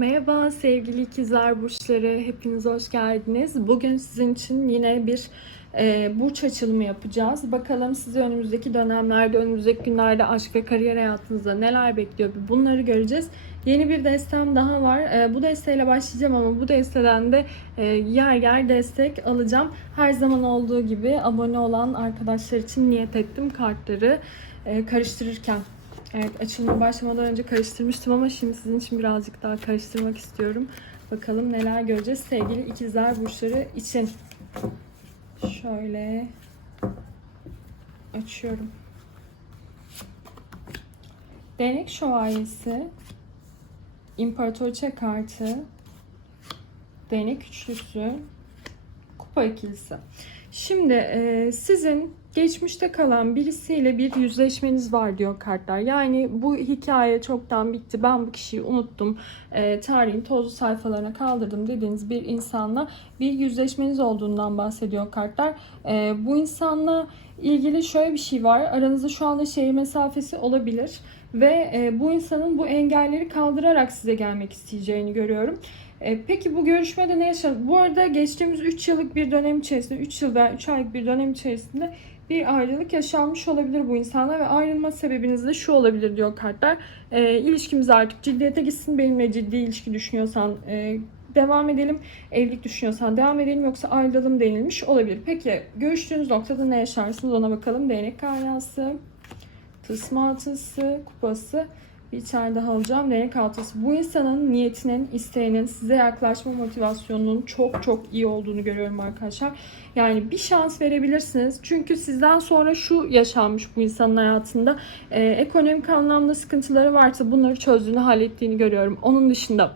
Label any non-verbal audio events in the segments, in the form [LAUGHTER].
Merhaba sevgili ikizler burçları, hepiniz hoş geldiniz. Bugün sizin için yine bir e, burç açılımı yapacağız. Bakalım sizi önümüzdeki dönemlerde, önümüzdeki günlerde aşk ve kariyer hayatınızda neler bekliyor bunları göreceğiz. Yeni bir destem daha var. E, bu desteğiyle başlayacağım ama bu desteden de e, yer yer destek alacağım. Her zaman olduğu gibi abone olan arkadaşlar için niyet ettim kartları e, karıştırırken. Evet açılıma başlamadan önce karıştırmıştım ama şimdi sizin için birazcık daha karıştırmak istiyorum. Bakalım neler göreceğiz sevgili ikizler burçları için. Şöyle açıyorum. Değnek şövalyesi, imparatoriçe kartı, değnek üçlüsü, kupa ikilisi. Şimdi e, sizin geçmişte kalan birisiyle bir yüzleşmeniz var diyor kartlar. Yani bu hikaye çoktan bitti. Ben bu kişiyi unuttum. E, tarihin tozlu sayfalarına kaldırdım dediğiniz bir insanla bir yüzleşmeniz olduğundan bahsediyor kartlar. E, bu insanla ilgili şöyle bir şey var. Aranızda şu anda şehir mesafesi olabilir ve e, bu insanın bu engelleri kaldırarak size gelmek isteyeceğini görüyorum. E, peki bu görüşmede ne yaşandı? Bu arada geçtiğimiz 3 yıllık bir dönem içerisinde, 3 yıl veya 3 aylık bir dönem içerisinde bir ayrılık yaşanmış olabilir bu insanlar ve ayrılma sebebiniz de şu olabilir diyor kartlar. E, ilişkimiz artık ciddiyete gitsin. Benimle ciddi ilişki düşünüyorsan e, devam edelim. Evlilik düşünüyorsan devam edelim yoksa ayrılalım denilmiş olabilir. Peki görüştüğünüz noktada ne yaşarsınız ona bakalım. Değnek kaynası, tısmaltısı, kupası bir tane daha alacağım. Renk altısı. Bu insanın niyetinin, isteğinin, size yaklaşma motivasyonunun çok çok iyi olduğunu görüyorum arkadaşlar. Yani bir şans verebilirsiniz. Çünkü sizden sonra şu yaşanmış bu insanın hayatında. Ee, ekonomik anlamda sıkıntıları varsa bunları çözdüğünü, hallettiğini görüyorum. Onun dışında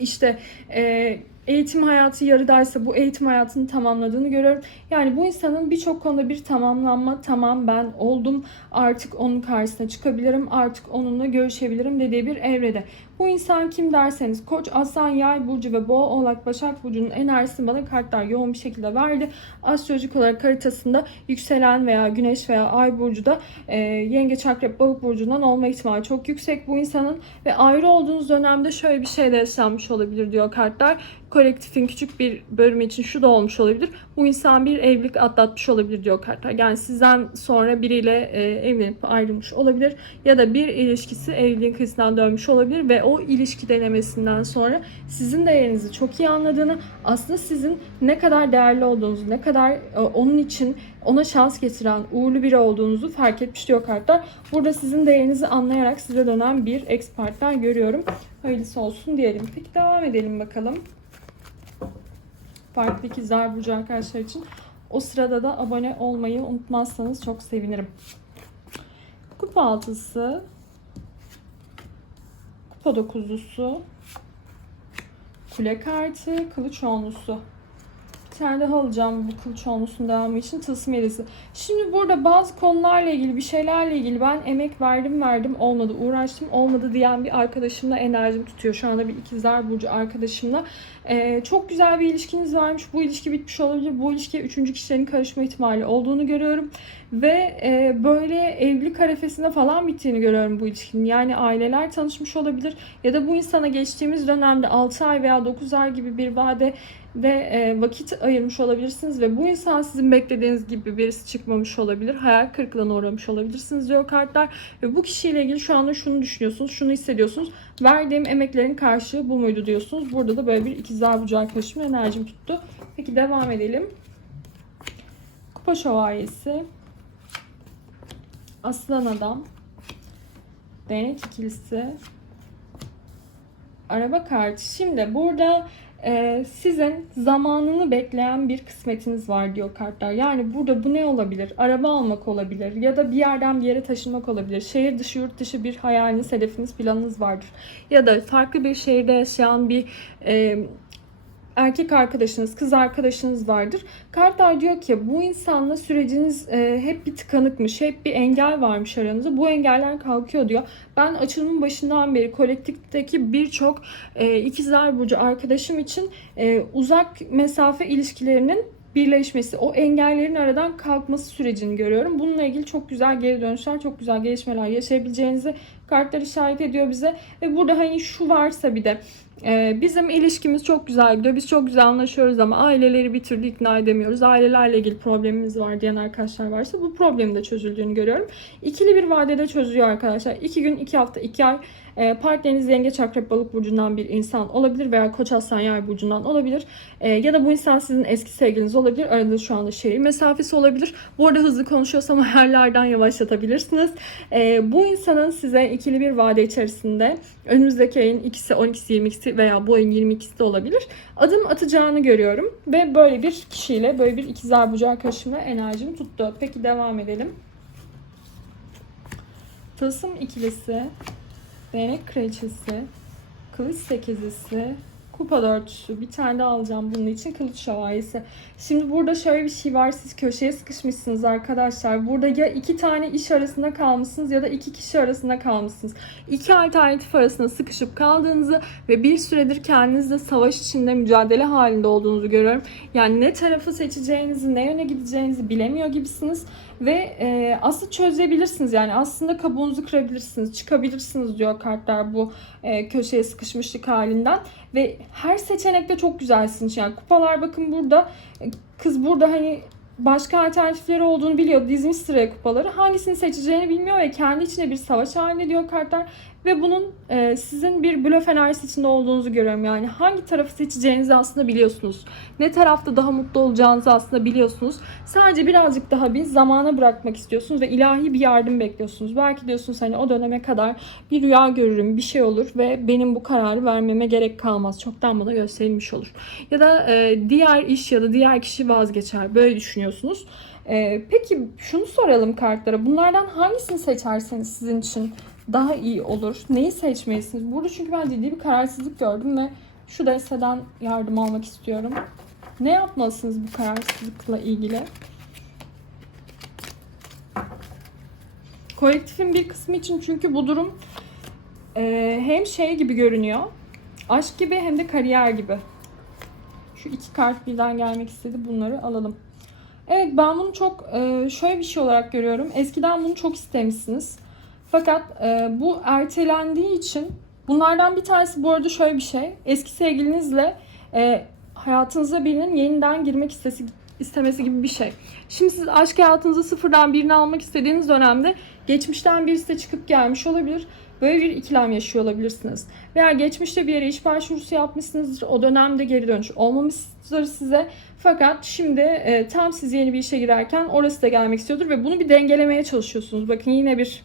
işte e, eğitim hayatı yarıdaysa bu eğitim hayatını tamamladığını görüyorum. Yani bu insanın birçok konuda bir tamamlanma, tamam ben oldum artık onun karşısına çıkabilirim, artık onunla görüşebilirim dediği bir evrede. Bu insan kim derseniz Koç, Aslan, Yay burcu ve Boğa, Oğlak, Başak burcunun enerjisini bana kartlar yoğun bir şekilde verdi. Astrolojik olarak haritasında yükselen veya Güneş veya Ay burcu da e, Yengeç, Akrep, Balık burcundan olma ihtimali çok yüksek bu insanın ve ayrı olduğunuz dönemde şöyle bir şey de yaşanmış olabilir diyor kartlar. Kolektifin küçük bir bölümü için şu da olmuş olabilir. Bu insan bir evlilik atlatmış olabilir diyor kartlar. Yani sizden sonra biriyle e, evlenip ayrılmış olabilir ya da bir ilişkisi evliliğin kıyısından dönmüş olabilir ve o ilişki denemesinden sonra sizin değerinizi çok iyi anladığını, aslında sizin ne kadar değerli olduğunuzu, ne kadar e, onun için ona şans getiren uğurlu biri olduğunuzu fark etmiş diyor kartlar. Burada sizin değerinizi anlayarak size dönen bir ex partner görüyorum. Hayırlısı olsun diyelim. Peki devam edelim bakalım. Farklı ikizler burcu arkadaşlar için. O sırada da abone olmayı unutmazsanız çok sevinirim. Kupa altısı, kupa dokuzlusu, kule kartı, kılıç onlusu. Tane daha alacağım bu kılıç onlusunun devamı için tılsım yedisi. Şimdi burada bazı konularla ilgili bir şeylerle ilgili ben emek verdim verdim olmadı uğraştım olmadı diyen bir arkadaşımla enerjim tutuyor. Şu anda bir ikizler burcu arkadaşımla. Ee, çok güzel bir ilişkiniz varmış. Bu ilişki bitmiş olabilir. Bu ilişkiye üçüncü kişilerin karışma ihtimali olduğunu görüyorum. Ve e, böyle evlilik arefesinde falan bittiğini görüyorum bu ilişkinin. Yani aileler tanışmış olabilir. Ya da bu insana geçtiğimiz dönemde 6 ay veya 9 ay gibi bir vade ve e, vakit ayırmış olabilirsiniz ve bu insan sizin beklediğiniz gibi birisi çıkmamış olabilir. Hayal kırıklığına uğramış olabilirsiniz diyor kartlar. Ve bu kişiyle ilgili şu anda şunu düşünüyorsunuz, şunu hissediyorsunuz. Verdiğim emeklerin karşılığı bu muydu diyorsunuz. Burada da böyle bir ikizler burcu arkadaşım enerjim tuttu. Peki devam edelim. Kupa şövalyesi. Aslan adam. Değnek ikilisi. Araba kartı. Şimdi burada ee, sizin zamanını bekleyen bir kısmetiniz var diyor kartlar. Yani burada bu ne olabilir? Araba almak olabilir ya da bir yerden bir yere taşınmak olabilir. Şehir dışı, yurt dışı bir hayaliniz, hedefiniz, planınız vardır. Ya da farklı bir şehirde yaşayan bir e, erkek arkadaşınız, kız arkadaşınız vardır. Kartlar diyor ki bu insanla süreciniz e, hep bir tıkanıkmış, hep bir engel varmış aranızda. Bu engeller kalkıyor diyor. Ben açılımın başından beri kolektifteki birçok e, ikizler burcu arkadaşım için e, uzak mesafe ilişkilerinin birleşmesi, o engellerin aradan kalkması sürecini görüyorum. Bununla ilgili çok güzel geri dönüşler, çok güzel gelişmeler yaşayabileceğinizi kartlar işaret ediyor bize. Ve burada hani şu varsa bir de bizim ilişkimiz çok güzel gidiyor. Biz çok güzel anlaşıyoruz ama aileleri bir türlü ikna edemiyoruz. Ailelerle ilgili problemimiz var diyen arkadaşlar varsa bu problemin de çözüldüğünü görüyorum. İkili bir vadede çözüyor arkadaşlar. İki gün, iki hafta, iki ay e, partneriniz yengeç akrep balık burcundan bir insan olabilir veya koç aslan yay burcundan olabilir. E, ya da bu insan sizin eski sevgiliniz olabilir. Aranızda şu anda şehir mesafesi olabilir. Bu arada hızlı konuşuyorsam [LAUGHS] ayarlardan yavaşlatabilirsiniz. E, bu insanın size ikili bir vade içerisinde önümüzdeki ayın ikisi, 12'si, 22'si veya bu ayın 22'si de olabilir. Adım atacağını görüyorum. Ve böyle bir kişiyle, böyle bir ikizler burcu arkadaşımla enerjim tuttu. Peki devam edelim. Tılsım ikilisi, değnek kraliçesi, kılıç sekizlisi, kupa dörtüsü. Bir tane daha alacağım bunun için kılıç şövalyesi. Şimdi burada şöyle bir şey var. Siz köşeye sıkışmışsınız arkadaşlar. Burada ya iki tane iş arasında kalmışsınız ya da iki kişi arasında kalmışsınız. İki alternatif arasında sıkışıp kaldığınızı ve bir süredir kendinizle savaş içinde mücadele halinde olduğunuzu görüyorum. Yani ne tarafı seçeceğinizi, ne yöne gideceğinizi bilemiyor gibisiniz. Ve e, aslında çözebilirsiniz yani aslında kabuğunuzu kırabilirsiniz, çıkabilirsiniz diyor kartlar bu e, köşeye sıkışmışlık halinden. Ve her seçenekte çok güzelsiniz. Yani kupalar bakın burada e, kız burada hani başka alternatifleri olduğunu biliyor. Dizmiş sıraya kupaları. Hangisini seçeceğini bilmiyor ve kendi içinde bir savaş halinde diyor kartlar. Ve bunun e, sizin bir blöf enerjisi içinde olduğunuzu görüyorum. Yani hangi tarafı seçeceğinizi aslında biliyorsunuz. Ne tarafta daha mutlu olacağınızı aslında biliyorsunuz. Sadece birazcık daha bir zamana bırakmak istiyorsunuz ve ilahi bir yardım bekliyorsunuz. Belki diyorsunuz hani o döneme kadar bir rüya görürüm, bir şey olur ve benim bu kararı vermeme gerek kalmaz. Çoktan bana gösterilmiş olur. Ya da e, diğer iş ya da diğer kişi vazgeçer. Böyle düşünüyorsunuz. E, peki şunu soralım kartlara. Bunlardan hangisini seçerseniz sizin için daha iyi olur. Neyi seçmelisiniz? Burada çünkü ben ciddi bir kararsızlık gördüm ve şu desteden yardım almak istiyorum. Ne yapmalısınız bu kararsızlıkla ilgili? Kolektifin bir kısmı için çünkü bu durum e, hem şey gibi görünüyor. Aşk gibi hem de kariyer gibi. Şu iki kart birden gelmek istedi. Bunları alalım. Evet ben bunu çok e, şöyle bir şey olarak görüyorum. Eskiden bunu çok istemişsiniz. Fakat e, bu ertelendiği için bunlardan bir tanesi bu arada şöyle bir şey. Eski sevgilinizle e, hayatınıza birinin yeniden girmek istesi, istemesi gibi bir şey. Şimdi siz aşk hayatınıza sıfırdan birini almak istediğiniz dönemde geçmişten birisi de çıkıp gelmiş olabilir. Böyle bir ikilem yaşıyor olabilirsiniz. Veya geçmişte bir yere iş başvurusu yapmışsınızdır. O dönemde geri dönüş olmamıştır size. Fakat şimdi e, tam siz yeni bir işe girerken orası da gelmek istiyordur ve bunu bir dengelemeye çalışıyorsunuz. Bakın yine bir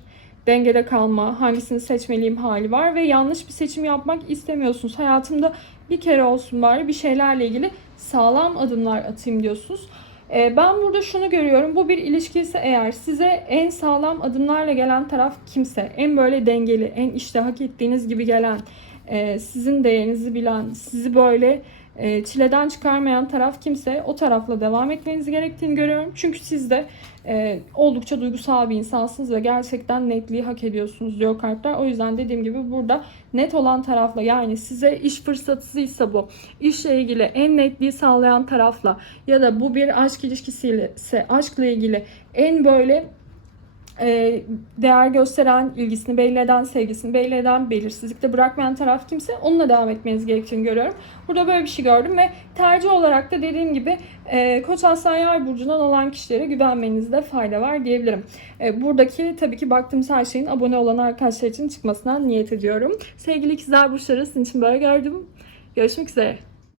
dengede kalma, hangisini seçmeliyim hali var ve yanlış bir seçim yapmak istemiyorsunuz. Hayatımda bir kere olsun bari bir şeylerle ilgili sağlam adımlar atayım diyorsunuz. Ee, ben burada şunu görüyorum. Bu bir ilişki ise eğer size en sağlam adımlarla gelen taraf kimse, en böyle dengeli, en işte hak ettiğiniz gibi gelen, e, sizin değerinizi bilen, sizi böyle e, çileden çıkarmayan taraf kimse o tarafla devam etmeniz gerektiğini görüyorum. Çünkü siz de e, oldukça duygusal bir insansınız ve gerçekten netliği hak ediyorsunuz diyor kartlar. O yüzden dediğim gibi burada net olan tarafla yani size iş fırsatıysa bu işle ilgili en netliği sağlayan tarafla ya da bu bir aşk ilişkisiyle ise aşkla ilgili en böyle e, değer gösteren, ilgisini belli eden, sevgisini belli eden, belirsizlikte bırakmayan taraf kimse onunla devam etmeniz gerektiğini görüyorum. Burada böyle bir şey gördüm ve tercih olarak da dediğim gibi e, Koç Aslan Yay burcundan olan kişilere güvenmenizde fayda var diyebilirim. E, buradaki tabii ki baktığımız her şeyin abone olan arkadaşlar için çıkmasına niyet ediyorum. Sevgili ikizler burçları sizin için böyle gördüm. Görüşmek üzere.